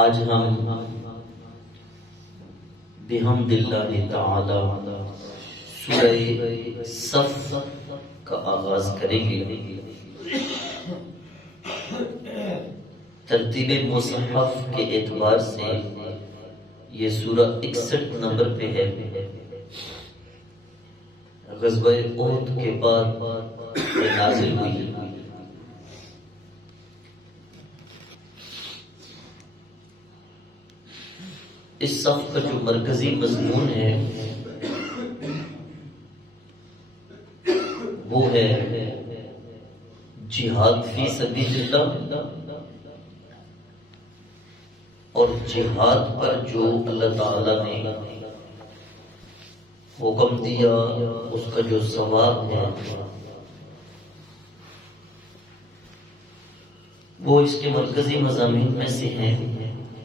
آج ہم بحمد اللہ تعالی سورہ صف کا آغاز کریں گے۔ ترتیب مصحف کے اعتبار سے یہ سورہ 61 نمبر پہ ہے۔ غزوہ احد کے بعد یہ نازل ہوئی۔ اس صف کا جو مرکزی مضمون ہے وہ ہے جہاد فی سبیل اللہ، اور جہاد پر جو اللہ تعالی نے حکم دیا اس کا جو ثواب ہے وہ اس کے مرکزی مضامین میں سے ہیں۔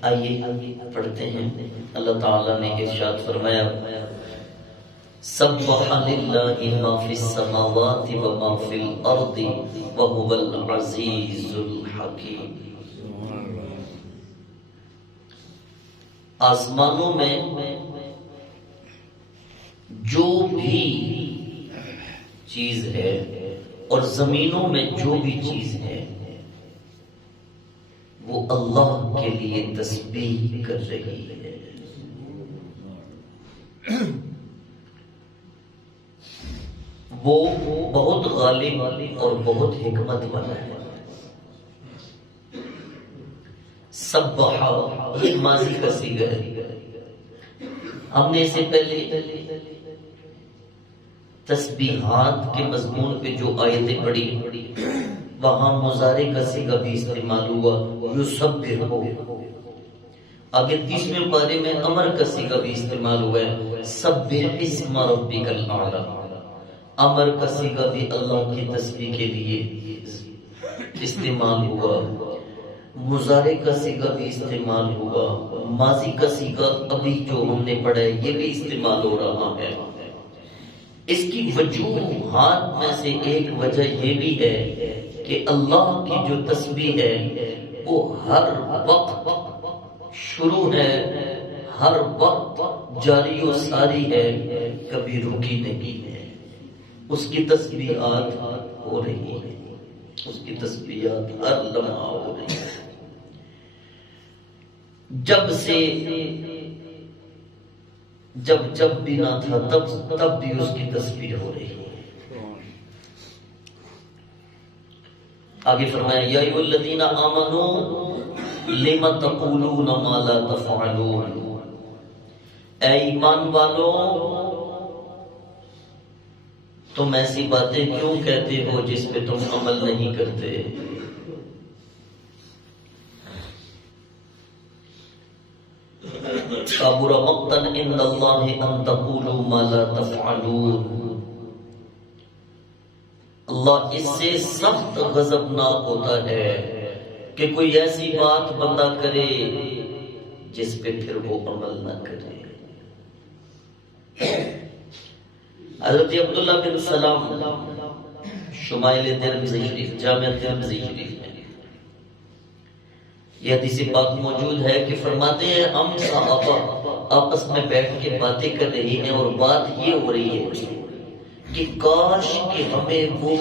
آئیے پڑھتے ہیں۔ اللہ تعالیٰ نے ارشاد فرمایا، سبح للہ ما فی السماوات و ما فی الارض وهو العزیز الحکیم۔ آسمانوں میں جو بھی چیز ہے اور زمینوں میں جو بھی چیز ہے وہ اللہ کے لیے تسبیح کر رہی ہے۔ وہ بہت غالب اور بہت حکمت والا ہے۔ سبح یہ ماضی کا صیغہ ہے۔ ہم نے اس سے پہلے تسبیحات کے مضمون پہ جو آیتیں پڑھی وہاں مضارع کا صیغہ بھی استعمال ہوا، یسبح۔ آگے 30ویں پارے میں امر کا صیغہ بھی استعمال ہوا ہے، سبح اسم ربک الاعلی۔ امر کا صیغہ بھی اللہ کی تسبیح کے لیے استعمال ہوا، مضارع کا صیغہ بھی استعمال ہوا، ماضی کا صیغہ ابھی جو ہم نے پڑھا ہے یہ بھی استعمال ہو رہا ہے۔ اس کی وجوہات میں سے ایک وجہ یہ بھی ہے کہ اللہ کی جو تسبیح ہے وہ ہر وقت شروع ہے، ہر وقت جاری و ساری ہے، کبھی رکی نہیں ہے۔ اس کی تسبیحات ہو رہی ہیں، اس کی تسبیحات ہر لمحہ ہو رہی ہیں۔ جب بھی نہ تھا تب بھی اس کی تسبیح ہو رہی ہے۔ آگے فرمایا، یا ایھا الذین آمنوا لم تقولون ما لا تفعلون۔ اے ایمان والو، تم ایسی باتیں کیوں کہتے ہو جس پہ تم عمل نہیں کرتے؟ کبر مقتا عند اللہ ان تقولوا ما لا تفعلون۔ اللہ اس سے سخت غضبناک ہوتا ہے کہ کوئی ایسی بات بندہ کرے جس پہ پھر وہ عمل نہ کرے۔ حضرت عبداللہ بن سلام شمائل ترمذی شریف، جامع ترمذی شریف میں یہ حدیث پاک موجود ہے کہ فرماتے ہیں ہم صحابہ آپس میں بیٹھ کے باتیں کر رہی ہیں اور بات یہ ہو رہی ہے کہ کاش کہ ہمیں وہ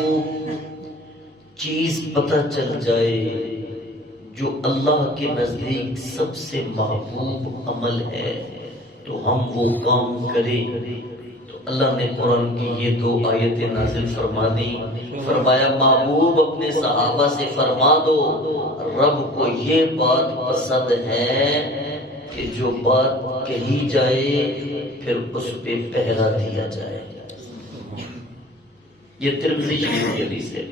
چیز پتہ چل جائے جو اللہ کے نزدیک سب سے محبوب عمل ہے تو ہم وہ کام کریں۔ تو اللہ نے قرآن کی یہ 2 آیتیں نازل فرما دی۔ فرمایا، محبوب اپنے صحابہ سے فرما دو رب کو یہ بات پسند ہے کہ جو بات کہی جائے پھر اس پہ پہرا دیا جائے۔ یہ ترمذی شریف کی حدیث ہے۔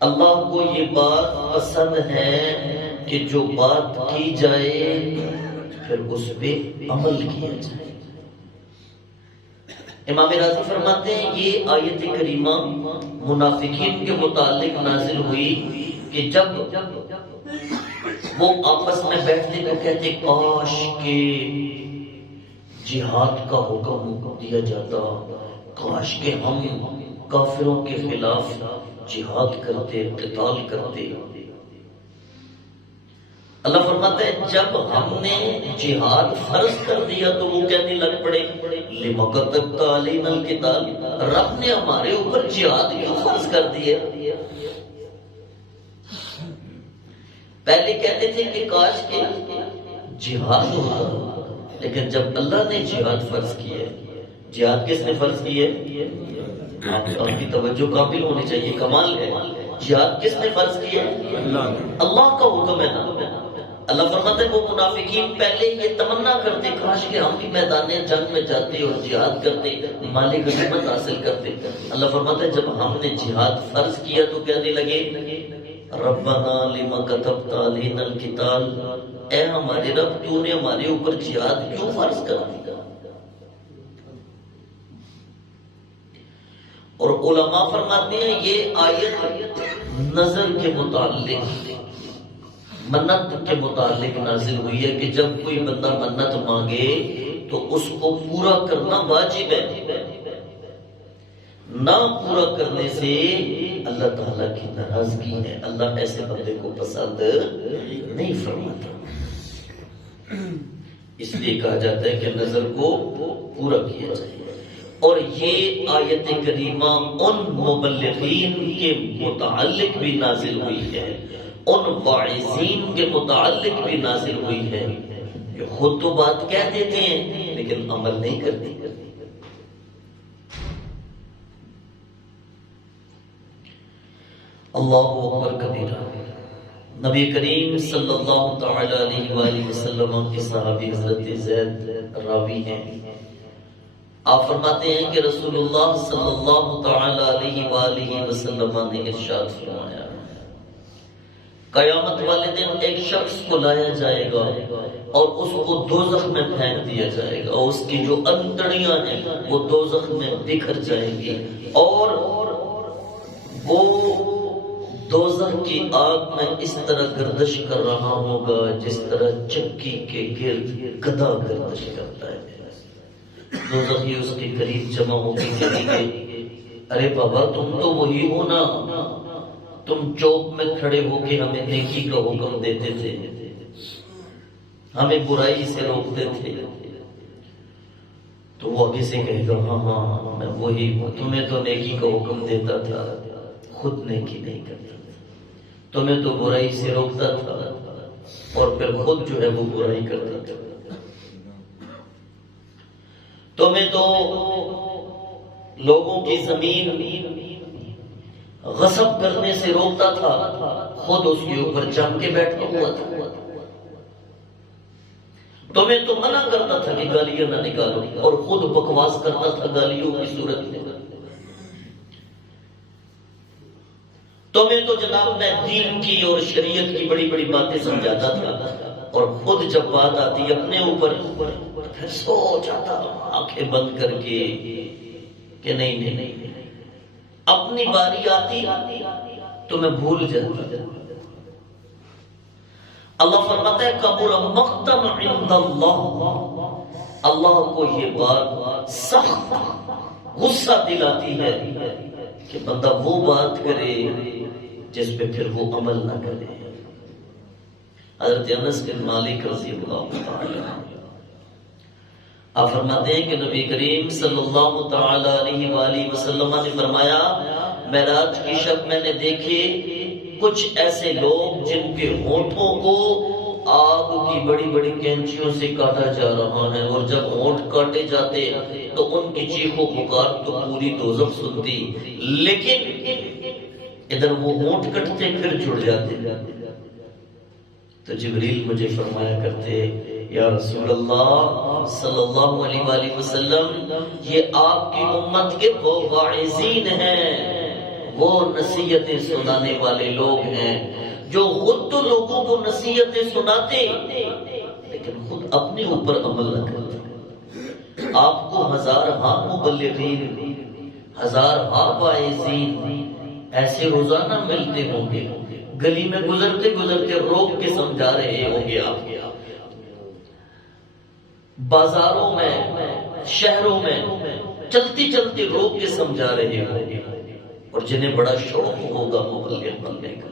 اللہ کو یہ بات پسند ہے کہ جو بات کی جائے پھر اس پہ عمل کیا جائے۔ امام راضی فرماتے ہیں یہ آیت کریمہ منافقین کے متعلق نازل ہوئی کہ جب وہ آپس میں بیٹھتے تو کہتے کاش کہ جہاد کا حکم دیا جاتا، کاش کہ ہم کافروں کے خلاف جہاد کرتے، قتال کرتے۔ اللہ فرماتا ہے جب ہم نے جہاد فرض کر دیا تو وہ کہنے لگ پڑے لِمَ كَتَبْتَ عَلَيْنَا الْقِتَالَ، رب نے ہمارے اوپر جہاد کیوں فرض کر دیا؟ پہلے کہتے تھے کہ کاش کے جہاد ہوتا، لیکن جب اللہ نے جہاد فرض کیا، جہاد کس نے فرض کی ہے؟ آپ کی توجہ قابل ہونی چاہیے، کمال ہے، جہاد کس نے فرض کی ہے؟ اللہ کا حکم ہے نا۔ اللہ فرماتا ہے وہ منافقین پہلے یہ تمنا کرتے کاش کہ ہم بھی میدان جنگ میں جاتے اور جہاد کرتے، مال غنیمت حاصل کرتے۔ اللہ فرماتا ہے جب ہم نے جہاد فرض کیا تو کہنے لگے ربنا لما كتبت علينا القتال، اے ہمارے رب تو نے ہمارے اوپر جہاد کیوں فرض کر دیا؟ اور علماء فرماتے ہیں یہ آیت نظر کے متعلق، منت کے متعلق نازل ہوئی ہے کہ جب کوئی بندہ منت مانگے تو اس کو پورا کرنا واجب ہے، نہ پورا کرنے سے اللہ تعالیٰ کی ناراضگی ہے، اللہ ایسے بندے کو پسند نہیں فرماتا۔ اس لیے کہا جاتا ہے کہ نظر کو پورا کیا جائے۔ اور یہ آیت کریمہ ان مبلغین کے متعلق بھی نازل ہوئی ہے، ان واعظین کے متعلق بھی نازل ہوئی ہے کہ خود تو بات کہہ دیتے ہیں لیکن عمل نہیں کرتے۔ اللہ اکبر کبیرہ۔ نبی کریم صلی اللہ تعالی علیہ وآلہ وسلم کے صحابی حضرت زید راوی ہیں، آپ فرماتے ہیں کہ رسول اللہ صلی اللہ تعالی علیہ وآلہ وسلم نے ارشاد فرمایا قیامت والے دن ایک شخص کو لایا جائے گا اور اس کو دوزخ میں پھینک دیا جائے گا، اور اس کی جو انتڑیاں ہیں وہ دوزخ میں بکھر جائیں گی، اور وہ دوزخ کی آگ میں اس طرح گردش کر رہا ہوگا جس طرح چکی کے گرد گدھا گردش کرتا ہے۔ دوزخی اس کے قریب جمع ہو کے کہیں گے ارے بابا تم تو وہی ہو نا، تم چوک میں کھڑے ہو کے ہمیں نیکی کا حکم دیتے تھے، ہمیں برائی سے روکتے تھے۔ تو وہ آگے سے کہے گا ہاں ہاں میں وہی ہوں، تمہیں تو نیکی کا حکم دیتا تھا، خود نیکی نہیں کرتا تھا، تمہیں تو برائی سے روکتا تھا اور پھر خود جو ہے وہ برائی کرتا تھا، تمہیں تو لوگوں کی زمین غصب کرنے سے روکتا تھا، خود اس کے اوپر جم کے بیٹھا ہوا تھا، تمہیں تو منع کرتا تھا کہ گالیاں نہ نکالو اور خود بکواس کرتا تھا گالیوں کی صورت میں، تمہیں تو جناب میں دین کی اور شریعت کی بڑی بڑی باتیں سمجھاتا تھا اور خود جب بات آتی اپنے اوپر پھر سو جاتا آنکھیں بند کر کے کہ نہیں اپنی باری آتی تو میں بھول جاتا۔ اللہ فرماتا ہے کبر مقتم عند اللہ، اللہ کو یہ بات سخت غصہ دلاتی ہے کہ بندہ وہ بات کرے جس پہ پھر وہ عمل نہ کرے۔ حضرت انس بن مالک رضی اللہ تعالی آپ فرماتے ہیں کہ نبی کریم صلی اللہ تعالی علیہ وآلہ وسلم نے فرمایا معراج کی شب میں نے دیکھے کچھ ایسے لوگ جن کے ہونٹوں کو آگ کی بڑی بڑی کینچیوں سے کاٹا جا رہا ہے، اور جب ہونٹ کاٹے جاتے تو ان کی چیخ و پکار تو پوری دوزخ سنتی، لیکن ادھر وہ ہونٹ کٹتے پھر جڑ جاتے۔ تو جبریل مجھے فرمایا کرتے یا رسول اللہ صلی اللہ علیہ وآلہ وسلم یہ آپ کی امت کے وہ واعظین ہیں، وہ نصیحتیں سنانے والے لوگ ہیں جو خود تو لوگوں کو نصیحتیں سناتے لیکن خود اپنے اوپر عمل نہ کرتے۔ آپ کو ہزار ہاں مبلغین، ہزار ہاں واعظین ایسے روزانہ ملتے ہوں گے، گلی میں گزرتے گزرتے روک کے سمجھا رہے ہوں گے، آپ بازاروں میں شہروں میں چلتی چلتی روک کے سمجھا رہے ہوں گے، اور جنہیں بڑا شوق ہوگا مبلغ بننے کا،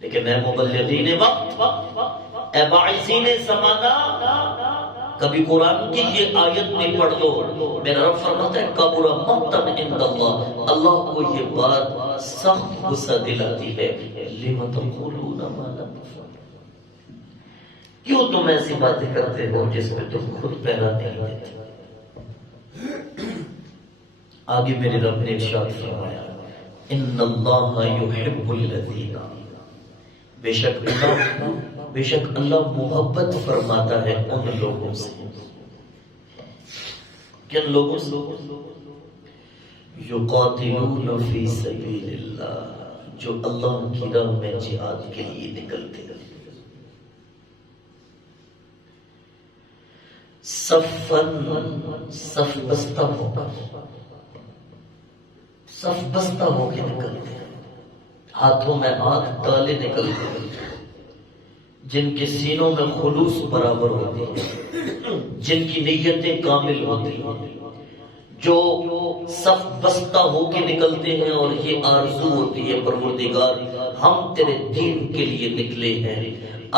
لیکن اے مبلغین وقت اے باعثین زمانہ کبھی قرآن کی یہ آیت میں پڑھ لو، میرا رب فرماتا ہے کبر مقتا عند اللہ، اللہ کو یہ بات سخت غصہ دلاتی ہے، لم تقولون ما لا تفعلون، کیوں تم ایسی باتیں کرتے ہو جس میں تم خود پہلا نہیں دیتے۔ آگے میرے رب نے ارشاد فرمایا ان اللہ یحب الذین، بے شک اللہ محبت فرماتا ہے ان لوگوں سے، کن لوگوں سے؟ یقاتلون فی سبیل اللہ، جو اللہ کی راہ میں جہاد کے لیے نکلتے ہیں، صف بستہ ہو کے نکلتے ہیں، ہاتھوں میں ہاتھ ڈالے نکلتے ہیں، جن کے سینوں میں خلوص برابر ہوتی ہے، جن کی نیتیں کامل ہوتی ہیں، جو صف بستہ ہو کے نکلتے ہیں اور یہ آرزو ہوتی ہے پروردگار ہم تیرے دین کے لیے نکلے ہیں،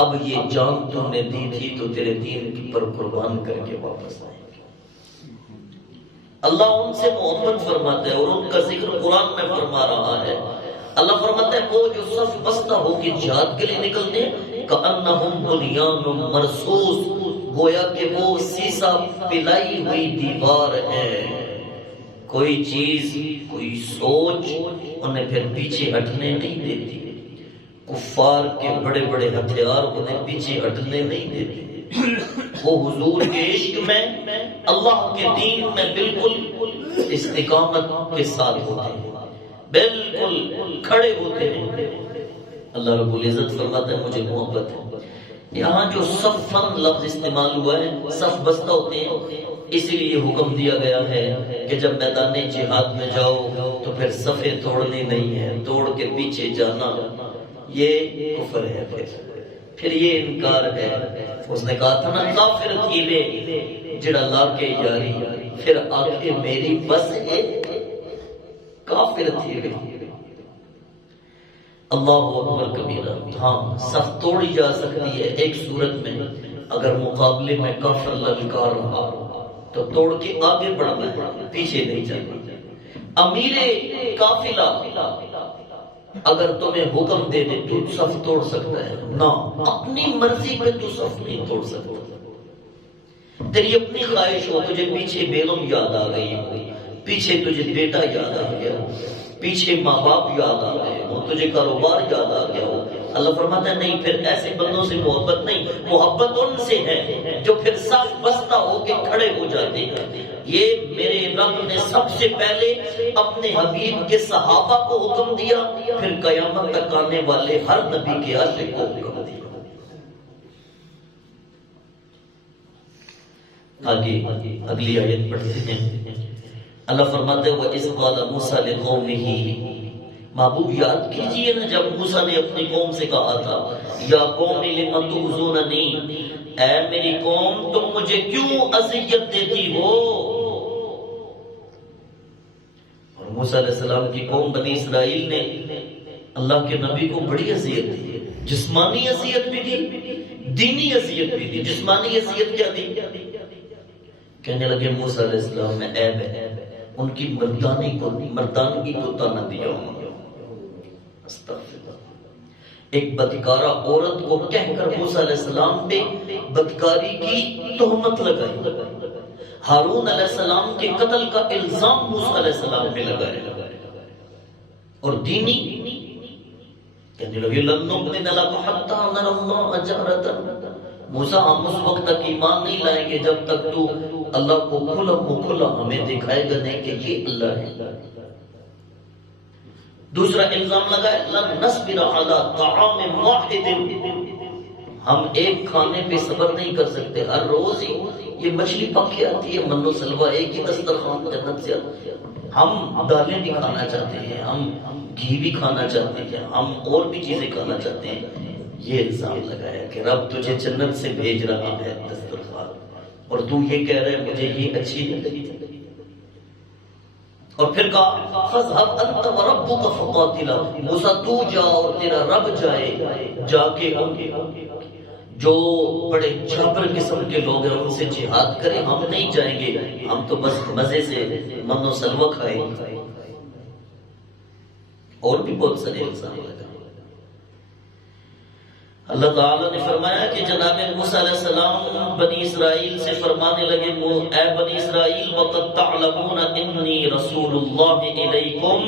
اب یہ جان تو نے دی تھی تو تیرے دین کی پر قربان کر کے واپس آئیں گے۔ اللہ ان سے محبت فرماتا ہے اور ان کا ذکر قرآن میں فرما رہا ہے۔ اللہ فرماتا ہے وہ جو صف بستہ ہو کے جہاد کے لیے نکلتے ہیں کأنہم بنیان مرصوص، گویا کہ وہ سیسا پلائی ہوئی دیوار ہے، کوئی چیز کوئی سوچ انہیں پھر پیچھے ہٹنے نہیں دیتی، کفار کے بڑے بڑے ہتھیار انہیں پیچھے ہٹنے نہیں دیتے، وہ حضور کے عشق میں اللہ کے دین میں بالکل استقامت کے ساتھ ہوتے ہیں، بالکل کھڑے ہوتے ہیں۔ اللہ رب العزت فرماتا ہے مجھے محبت ہے۔ یہاں جو صفن لفظ استعمال ہوا ہے، صف بستہ ہوتے ہیں، اسی لیے حکم دیا گیا ہے کہ جب میدان جہاد میں جاؤ تو پھر صفیں توڑنی نہیں ہے، توڑ کے پیچھے جانا یہ کفر ہے، پھر یہ انکار ہے۔ اس نے کہا تھا نا کافر تھیوے جڑا لا کے یاری، پھر آنکھیں میری بس ہے کافر تھیوے۔ اللہ اکبر کبیرہ۔ ہاں صف توڑی جا سکتی ہے ایک صورت میں، اگر مقابلے میں کافر للکار رہا تو توڑ کے آگے بڑھنا ہے، پیچھے نہیں جانا۔ امیر قافلہ اگر تمہیں حکم دے دے تو صف توڑ سکتا ہے؟ نہ، اپنی مرضی پہ تو صف نہیں توڑ سکتا۔ تیری اپنی خواہش ہو، تجھے پیچھے بیگم یاد آ گئی ہو، پیچھے تجھے بیٹا یاد آ گیا ہو، پیچھے ماں باپ یاد آ گئے ہو، تجھے کاروبار یاد آ گیا ہو، اللہ فرماتا ہے نہیں، پھر ایسے بندوں سے محبت نہیں، محبت ان سے ہے جو پھر صف بستہ ہو کے کھڑے ہو جاتے ہیں۔ یہ میرے رب نے سب سے پہلے اپنے حبیب کے صحابہ کو حکم دیا، پھر قیامت تک آنے والے ہر نبی کے عاشق کو حکم دیا۔ آگے اگلی آیت پڑھتے ہیں، اللہ فرماتے ہیں وَإِذْ قَالَ مُوسَىٰ لِقَوْمِهِ، محبوب یاد کیجئے نا جب موسیٰ نے اپنی قوم سے کہا تھا یا قوم لِمَ تُؤْذُونَنِي، اے میری قوم تم مجھے کیوں اذیت دیتی ہو؟ اور موسیٰ علیہ السلام کی قوم بنی اسرائیل نے اللہ کے نبی کو بڑی اذیت دی، جسمانی اذیت بھی دی، دینی اذیت بھی دی۔ جسمانی اذیت کیا دی؟ کہنے لگے موسیٰ علیہ السلام میں عیب ہے، ان کی مردانگی کو تانا دیا۔ ایک بدکارہ عورت کو کہہ کر موسیٰ علیہ السلام پہ بدکاری کی تہمت لگائی، ہارون علیہ السلام کے قتل کا الزام موسیٰ علیہ السلام پہ لگایا، اور دینی کہنے لگے لن نؤمن لک حتی نری اللہ جہرۃ، موسیٰ ہم اس وقت تک ایمان نہیں لائیں گے جب تک تو اللہ کو کھلا ہمیں دکھائے گا نہیں کہ یہ اللہ ہے۔ دوسرا الزام لگا لن نصبر علی طعام واحد، ہم ایک کھانے پہ صبر نہیں کر سکتے، ہر روز ہی یہ مچھلی پک کے آتی ہے، من و سلوہ ایک ہی دسترخوان جنت سے آتی ہے، ہم دالیں بھی کھانا چاہتے ہیں، ہم گھی بھی کھانا چاہتے ہیں، ہم اور بھی چیزیں کھانا چاہتے ہیں۔ یہ الزام لگایا کہ رب تجھے جنت سے بھیج رہا ہے دسترخوان، اور تو یہ کہہ رہے مجھے یہ اچھی نہیں لگی۔ اور پھر کہا فَاذْهَبْ أَنْتَ وَرَبُّكَ فَقَاتِلَا، موسیٰ تو جا اور تیرا رب جائے، جا کے جو بڑے جابر قسم کے لوگ ہیں ان سے جہاد کریں، ہم نہیں جائیں گے، ہم تو بس مزے سے من و سلوہ کھائیں گے۔ اور بھی بہت سارے انسان لگا۔ اللہ تعالیٰ نے فرمایا کہ جناب موسیٰ علیہ السلام بنی اسرائیل سے فرمانے لگے، اے بنی اسرائیل وَقَدْ تَعْلَمُونَ إِنِّي رَسُولُ اللَّهِ إِلَيْكُمْ،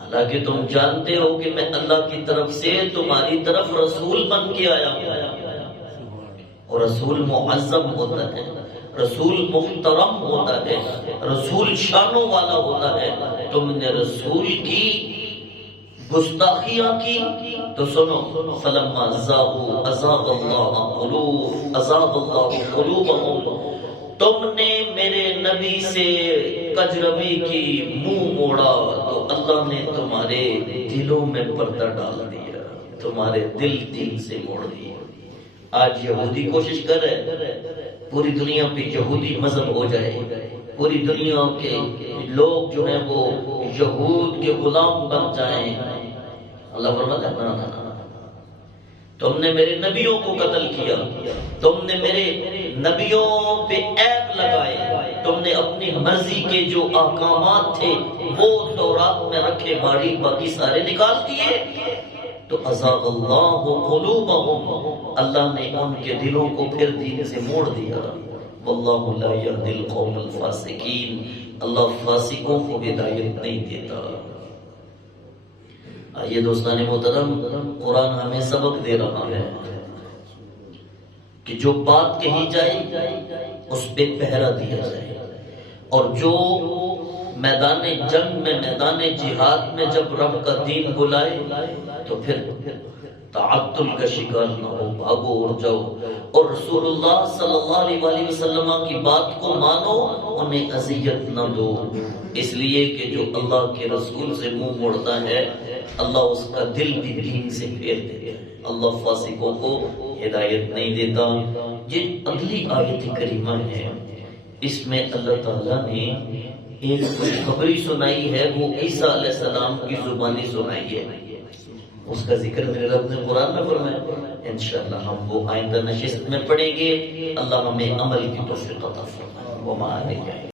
حالانکہ تم جانتے ہو کہ میں اللہ کی طرف سے تمہاری طرف رسول بن کے آیا ہوں۔ اور رسول معظم ہوتا ہے، رسول محترم ہوتا ہے، رسول شانوں والا ہوتا ہے۔ تم نے رسول کی گستاخیاں کی تو سنو، فلما زاغوا ازاغ اللہ قلوبہم، تم نے میرے نبی سے کجروی کی، منہ موڑا تو اللہ نے تمہارے دلوں میں پردہ ڈال دیا، تمہارے دل دین سے موڑ دیے۔ آج یہودی کوشش کر رہے پوری دنیا پہ یہودی مذہب ہو جائے، پوری دنیا کے لوگ جو ہیں وہ یہود کے غلام بن جائیں۔ اللہ فرماتا ہے نا، تم نے میرے نبیوں کو قتل کیا، تم نے میرے نبیوں پہ عیب لگائے، تم نے اپنی مرضی کے جو احکامات تھے وہ تورات میں رکھے باقی سارے نکال دیے۔ تو ازاغ اللہ قلوبہم، اللہ نے ان کے دلوں کو پھر دین سے موڑ دیا۔ واللہ لا یہدی القوم الفاسقین، اللہ فاسقوں کو ہدایت نہیں دیتا۔ آئیے دوستان محترم، قرآن ہمیں سبق دے رہا ہے کہ جو بات کہی جائے اس پہ پہرا دیا جائے، اور جو میدان جنگ میں، میدان جہاد میں جب رب کا دین بلائے تو پھر تعطل کا شکار نہ ہو، بھاگو اور جاؤ، اور رسول اللہ صلی اللہ علیہ وسلم کی بات کو مانو، انہیں اذیت نہ دو، اس لیے کہ جو اللہ کے رسول سے منہ موڑتا ہے اللہ اس کا دل بھی دین سے پھیر دیتا ہے، اللہ فاسقوں کو ہدایت نہیں دیتا۔ یہ اگلی آیت کریمہ ہے، اس میں اللہ تعالیٰ نے ایک خوشخبری سنائی ہے، وہ عیسیٰ علیہ السلام کی زبانی سنائی ہے، اس کا ذکر میرے رب نے قرآن میں فرمایا۔ انشاءاللہ ہم وہ آئندہ نشست میں پڑھیں گے۔ اللہ ہمیں عمل کی توفیق عطا فرمائے۔ وما علیہ